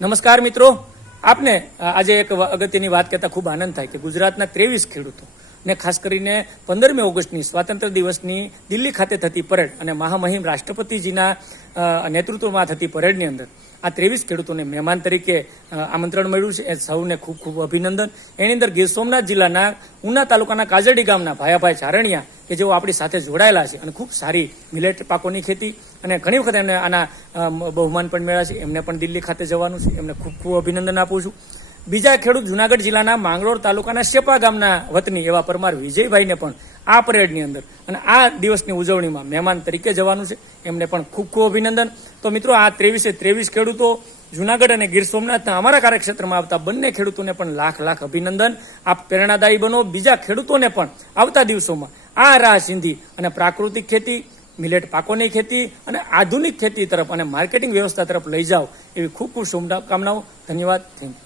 નમસ્કાર મિત્રો, આપને આજે એક અગત્યની વાત કહેતા ખૂબ આનંદ થાય કે ગુજરાતના 23 ખેડૂતો ને ખાસ કરીને 15મી ઓગસ્ટની સ્વાતંત્ર્ય દિવસની દિલ્હી ખાતે થતી પરેડ અને મહામહિમ રાષ્ટ્રપતિજીના નેતૃત્વમાં થતી પરેડની અંદર આ 23 ખેડૂતોને મહેમાન તરીકે આમંત્રણ મળ્યું છે. એ સૌને ખૂબ ખૂબ અભિનંદન. એની અંદર ગીર સોમનાથ જિલ્લાના ઉના તાલુકાના કાજરડી ગામના ભાયાભાઈ ચારણિયા કે જેઓ આપણી સાથે જોડાયેલા છે અને ખૂબ સારી મિલેટ પાકોની ખેતી અને ઘણી વખત એમને આના બહુમાન પણ મળ્યા છે. એમને પણ દિલ્હી ખાતે જવાનું છે. એમને ખૂબ ખૂબ અભિનંદન આપું છું. બીજા ખેડૂત જુનાગઢ જિલ્લાના માંગરોળ તાલુકાના શેપા ગામના વતની એવા પરમાર વિજયભાઈને પણ આ પરેડની અંદર અને આ દિવસની ઉજવણીમાં મહેમાન તરીકે જવાનું છે. એમને પણ ખૂબ ખૂબ અભિનંદન. તો મિત્રો, આ 23 ખેડૂતો જુનાગઢ અને ગીર સોમનાથના અમારા કાર્યક્ષેત્રમાં આવતા બંને ખેડૂતોને પણ લાખ લાખ અભિનંદન. આપ પ્રેરણાદાયી બનો. બીજા ખેડૂતોને પણ આવતા દિવસોમાં આ રાહ ચીંધી અને પ્રાકૃતિક ખેતી, મિલેટ પાકોની ખેતી અને આધુનિક ખેતી તરફ અને માર્કેટિંગ વ્યવસ્થા તરફ લઈ જાઓ એવી ખૂબ ખૂબ શુભકામનાઓ. ધન્યવાદ. Thank you.